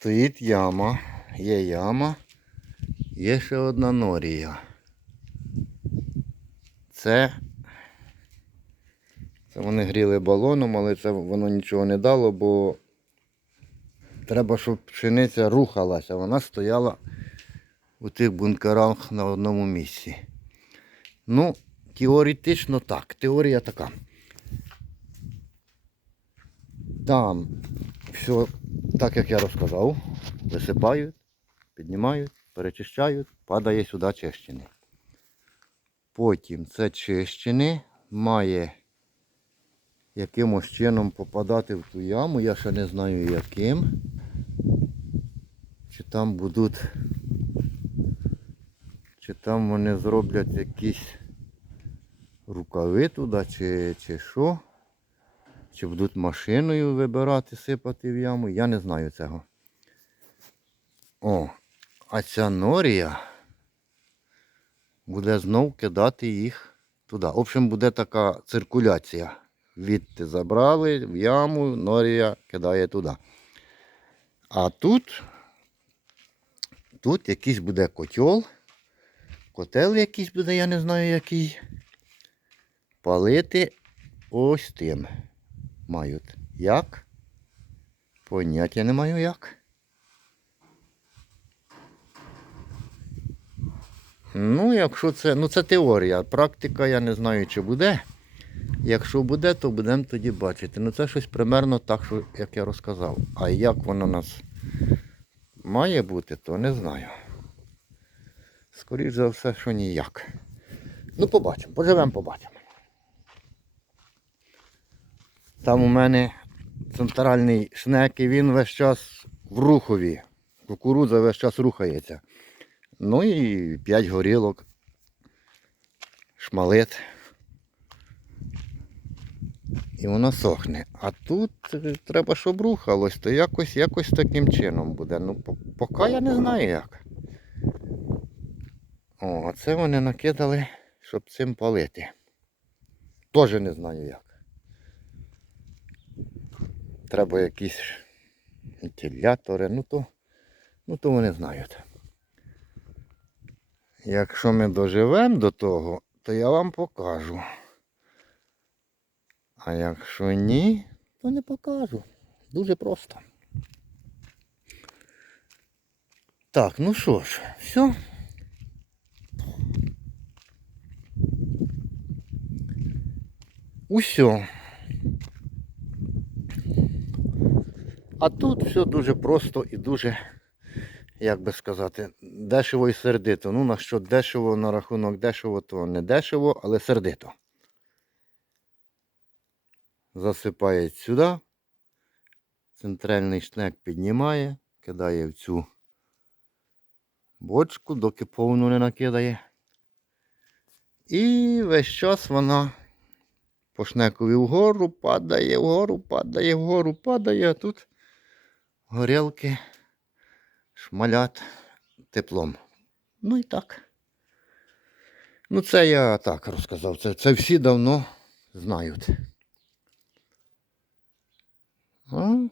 Стоїть яма, є яма, є ще одна норія. Це, це вони гріли балоном, але це воно нічого не дало, бо треба, щоб пшениця рухалася. Вона стояла у тих бункерах на одному місці. Ну, теоретично так. Теорія така. Там все так, як я розказав. Висипають, піднімають, перечищають, падає сюди чищини. Потім це чищини має якимось чином попадати в ту яму. Я ще не знаю яким. Чи там будуть, чи там вони зроблять якісь рукави туди, чи, чи що. Чи будуть машиною вибирати, сипати в яму, я не знаю цього. О, а ця норія буде знов кидати їх туди. В общем, буде така циркуляція. Відти забрали в яму, норія кидає туди. А тут, тут якийсь буде котел. Котел якийсь буде, я не знаю який. Палити ось тим мають. Як? Поняття не маю як. Ну, якщо це, ну це теорія. Практика я не знаю, чи буде. Якщо буде, то будемо тоді бачити. Ну це щось примерно так, що, як я розказав. А як воно у нас має бути, то не знаю. Скоріше за все, що ніяк. Ну, побачимо, поживемо, побачимо. Там у мене центральний шнек і він весь час в рухові. Кукурудза весь час рухається. Ну і 5 горілок, шмалит. І воно сохне. А тут е, треба, щоб рухалось, то якось, якось таким чином буде. Ну, поки я не знаю як. О, це вони накидали, щоб цим палити. Теж не знаю як. Треба якісь вентилятори, ну то, ну то вони знають. Якщо ми доживемо до того, то я вам покажу. А якщо ні, то не покажу. Дуже просто. Так, ну що ж, все. Усьо. А тут все дуже просто і дуже, як би сказати, дешево і сердито. Ну, на що дешево, на рахунок дешево, то не дешево, але сердито. Засипає сюди. Центральний шнек піднімає, кидає в цю бочку, доки повну не накидає. І весь час вона по шнекові вгору падає, вгору падає, вгору падає, а тут горілки шмалять теплом. Ну і так. Ну, це я так розказав. Це, це всі давно знають. А?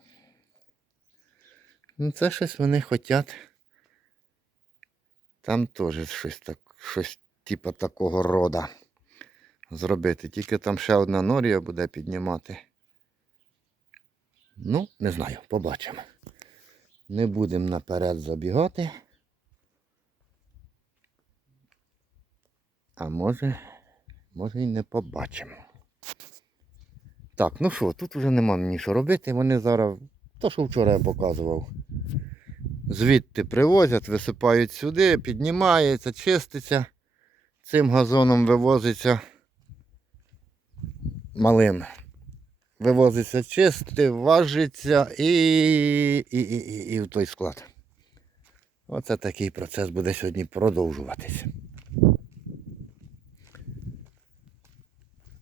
Ну, це щось вони хочуть. Там теж щось так, щось типу такого рода зробити. Тільки там ще одна норія буде піднімати. Ну, не знаю, побачимо. Не будемо наперед забігати. А може, може і не побачимо. Так, ну що, тут вже нема мені що робити. Вони зараз, то що вчора я показував. Звідти привозять, висипають сюди, піднімається, чиститься. Цим газоном вивозиться малим. Вивозиться чисти, важиться і, і, і, і, і в той склад. Оце такий процес буде сьогодні продовжуватися.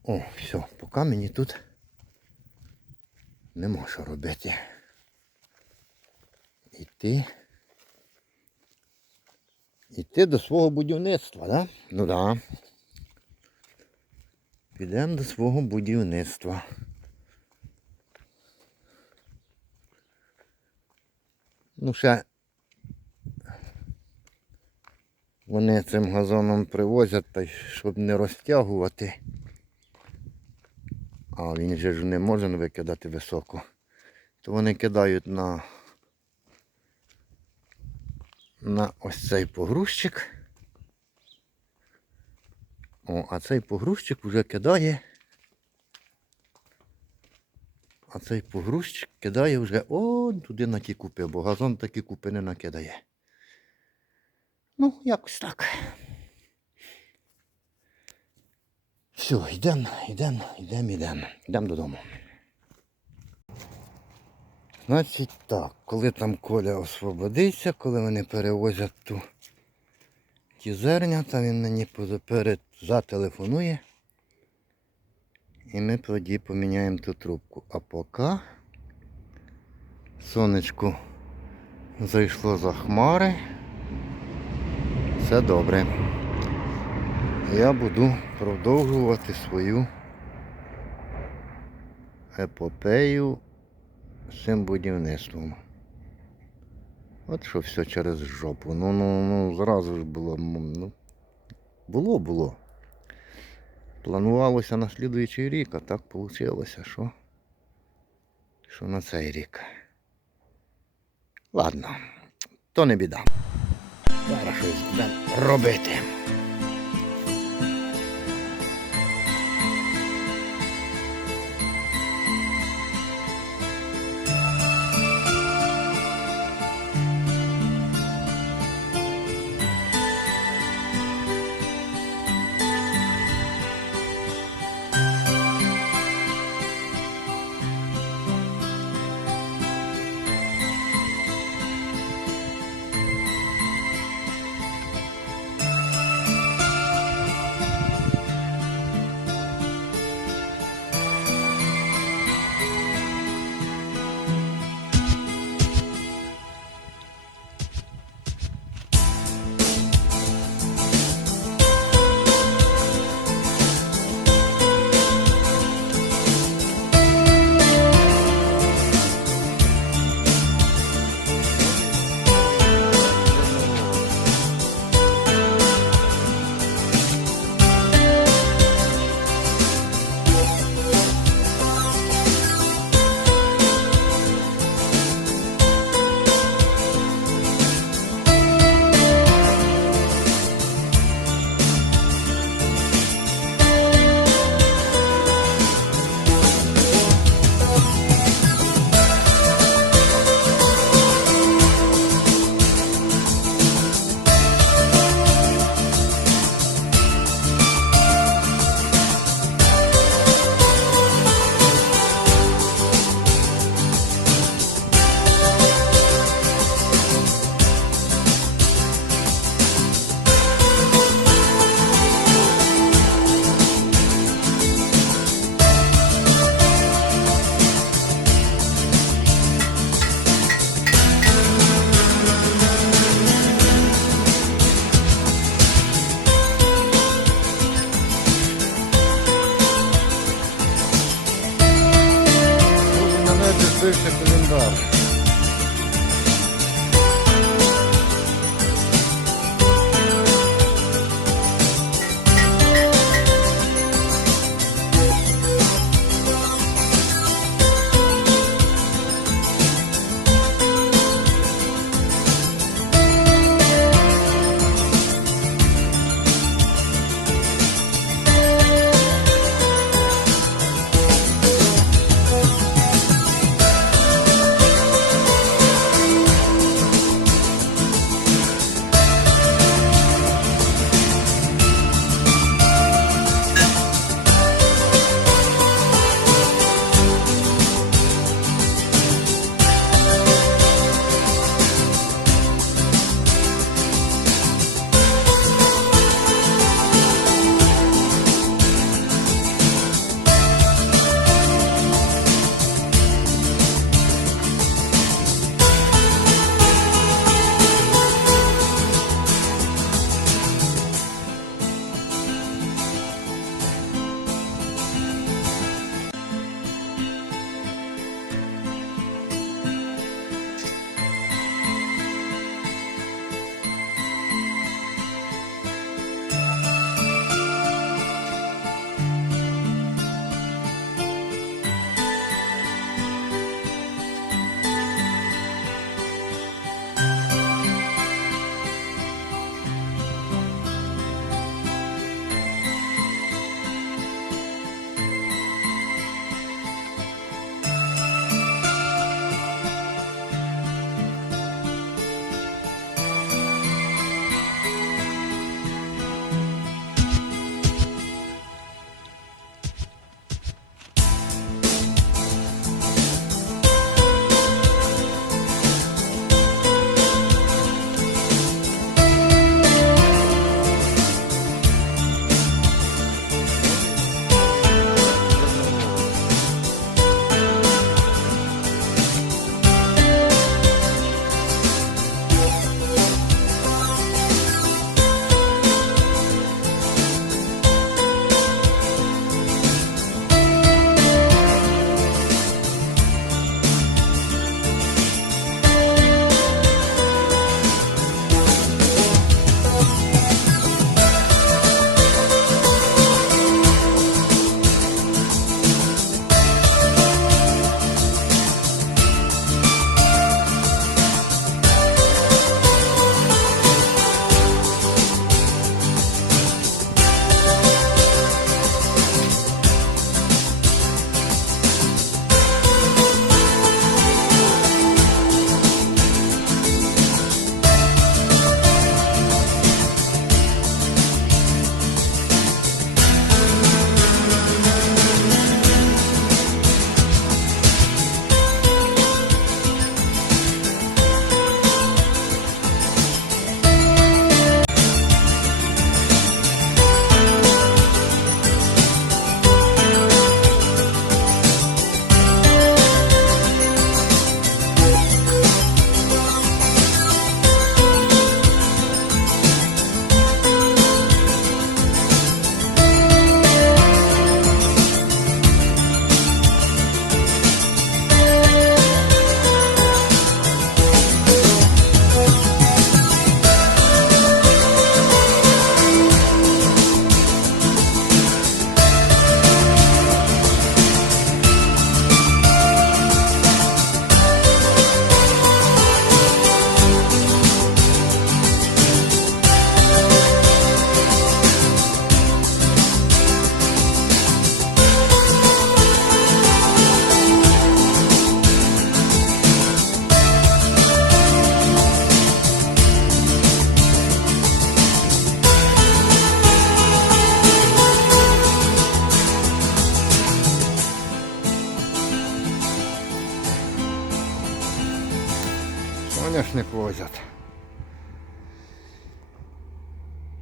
О, все, поки мені тут нема що робити. Іти. Іти до свого будівництва, да? Ну да. Підемо до свого будівництва. Ну, ще вони цим газоном привозять, та щоб не розтягувати. А він же ж не може викидати високо. То вони кидають на, на ось цей погрузчик. О, а цей погрузчик вже кидає. А цей погрузчик кидає вже он туди на ті купи, бо газон такі купи не накидає. Ну, якось так. Все, йдемо, йдемо, йдемо, йдемо. Йдемо додому. Значить так, коли там Коля освободиться, коли вони перевозять ту ті зернята, він мені поза- перед зателефонує. І ми тоді поміняємо ту трубку. А поки сонечко зайшло за хмари. Все добре. Я буду продовжувати свою епопею з цим будівництвом. От що все через жопу. Ну, ну, ну, зразу ж було. Ну, було, було. Планувалося на слідуючий рік, а так вийшло, що, що на цей рік. Ладно, то не біда. Зараз щось будемо робити.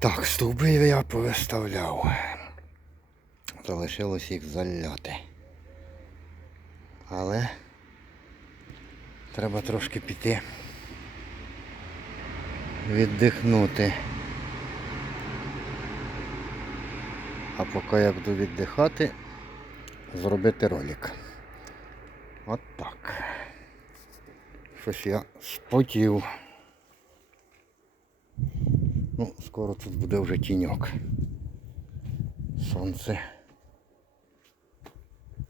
Так, стовби я повиставляв. Залишилось їх заляти. Але треба трошки піти. Віддихнути. А поки я буду віддихати, зробити ролик. От так. Щось я спотів. Ну, скоро тут буде вже тіньок. Сонце.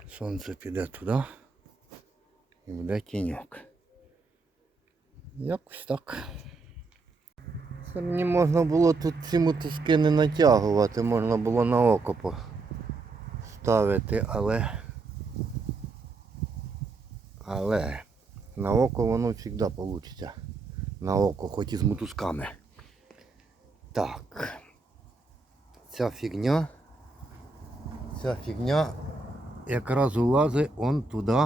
Сонце піде туди і буде тіньок. Якось так. Це мені можна було тут ці мотузки не натягувати, можна було на око поставити, але. Але на око воно завжди вийде. На око, хоч і з мотузками. Так. Ця фігня. Ця фігня якраз улазить он туди.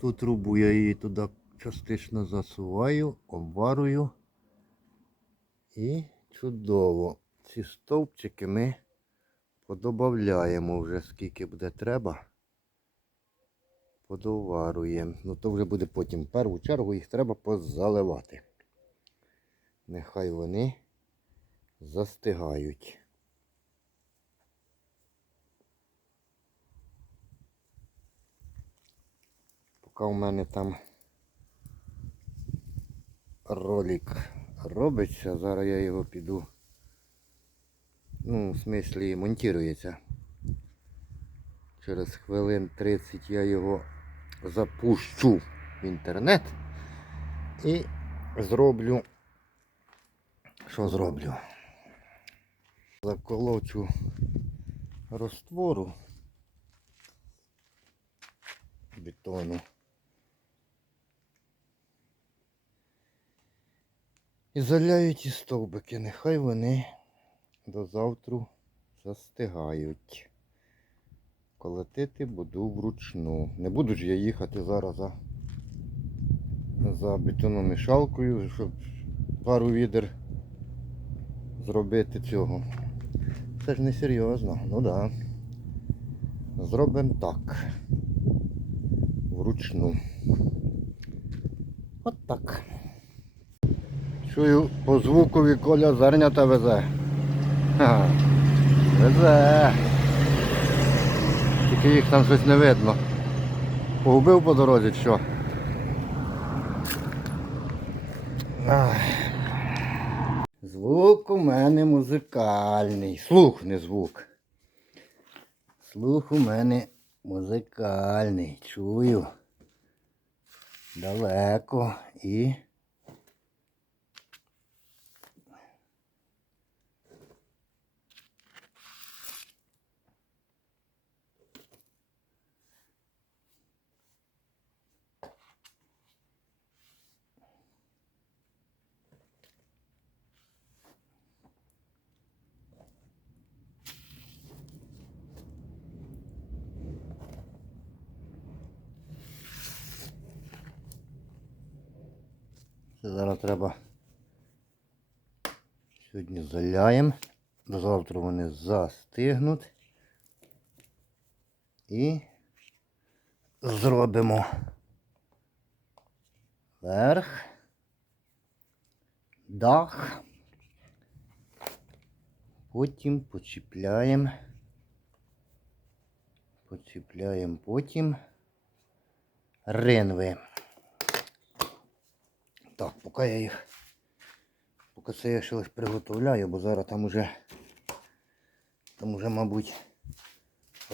Ту трубу я її туди частично засуваю, обварую. І чудово. Ці стовпчики ми подобавляємо вже скільки буде треба. Подоваруємо. Ну то вже буде потім. В першу чергу їх треба позаливати. Нехай вони застигають. Поки у мене там ролик робиться, зараз я його піду. Ну, в смислі монтується. Через хвилин 30 я його запущу в інтернет і зроблю. Що зроблю? Заколочу розтвору бетону. І заляю ті стовбики, нехай вони до завтра застигають. Колотити буду вручну. Не буду ж я їхати зараз за, за бетономішалкою, щоб пару відер зробити цього. Це ж не серйозно, ну так. Да. Зробимо так. Вручну. От так. Чую по звукові коля зернята везе. Ха, везе. Тільки їх там щось не видно. Погубив по дорозі що. Ах. Звук у мене музикальний. Слух, не звук. Слух у мене музикальний. Чую. Далеко і. Це зараз треба сьогодні заляємо. До завтра вони застигнуть. І зробимо верх, дах. Потім почіпляємо. Почіпляємо потім ринви. Так, поки я їх, поки це я ще лише приготовляю, бо зараз там уже, там уже, мабуть,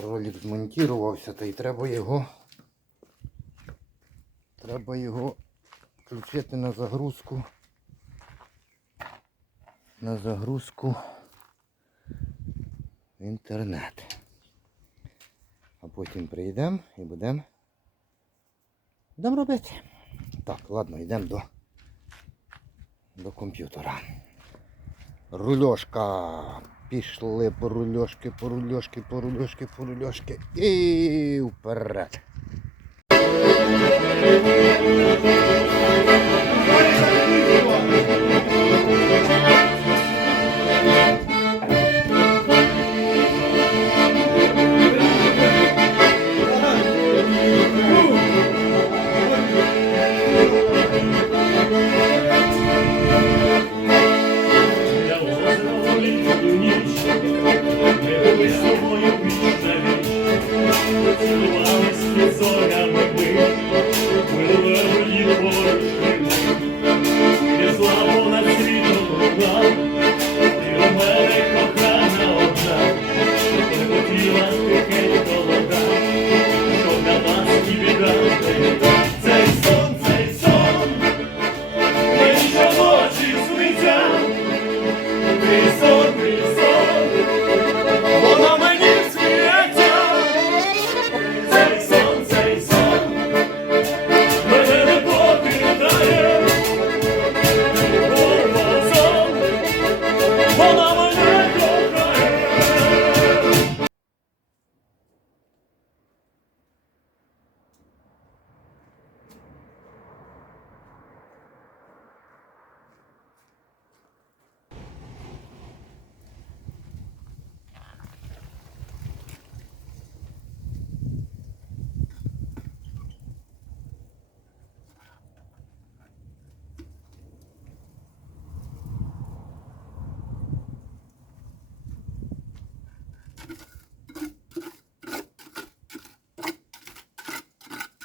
ролик змонтувався, та й треба його, треба його включити на загрузку, на загрузку в інтернет. А потім прийдемо і будемо будемо робити. Так, ладно, йдемо до до комп'ютера. Рульошка. Пішли по рульошки, по рульошки, по рульошки, по рульошки. І вперед.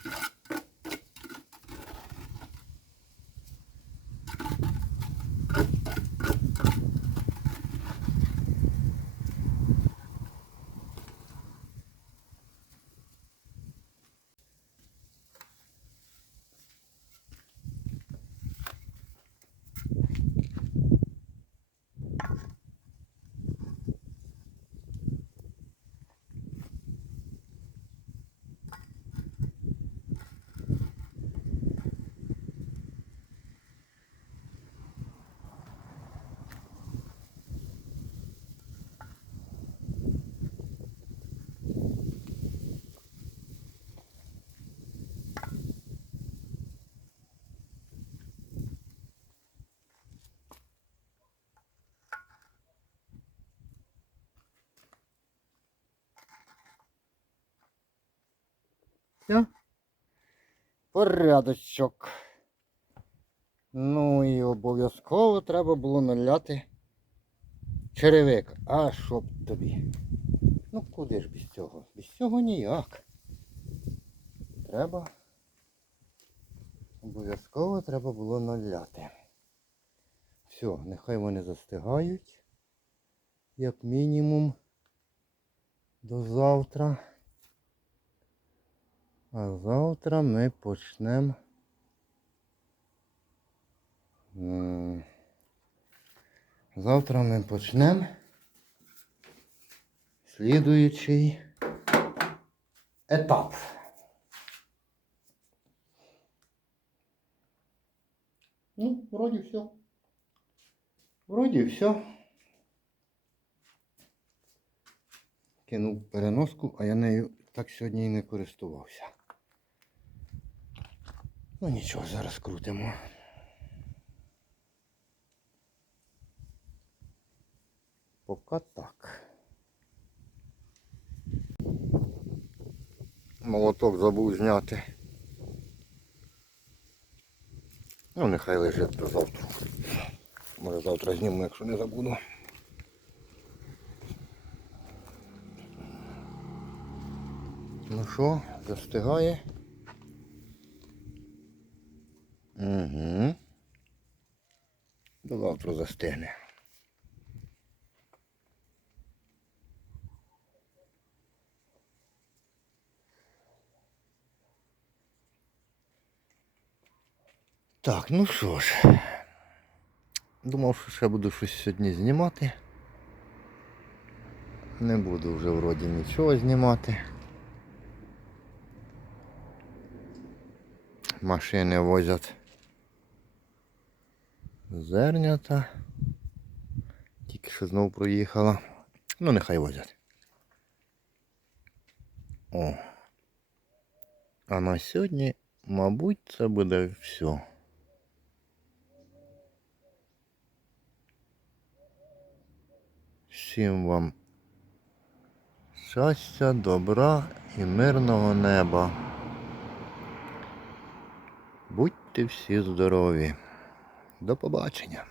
you Все. Порядочок. Ну і обов'язково треба було наляти черевик. А щоб тобі? Ну куди ж без цього? Без цього ніяк. Треба. Обов'язково треба було наляти. Все, нехай вони застигають. Як мінімум до завтра. А завтра ми почнемо. Завтра ми почнемо слідуючий етап. Ну, вроді все. Вроді все. Кинув переноску, а я нею так сьогодні і не користувався. Ну нічого, зараз крутимо. Поки так. Молоток забув зняти. Ну, нехай лежить до завтра. Може завтра зніму, якщо не забуду. Ну що, застигає? Завтра застигне. Так, ну що ж. Думав, що ще буду щось сьогодні знімати. Не буду вже вроді нічого знімати. Машини возять зернята. Тільки що знову проїхала. Ну нехай возять. О. А на сьогодні, мабуть, це буде все. Всім вам щастя, добра і мирного неба. Будьте всі здорові. До побачення.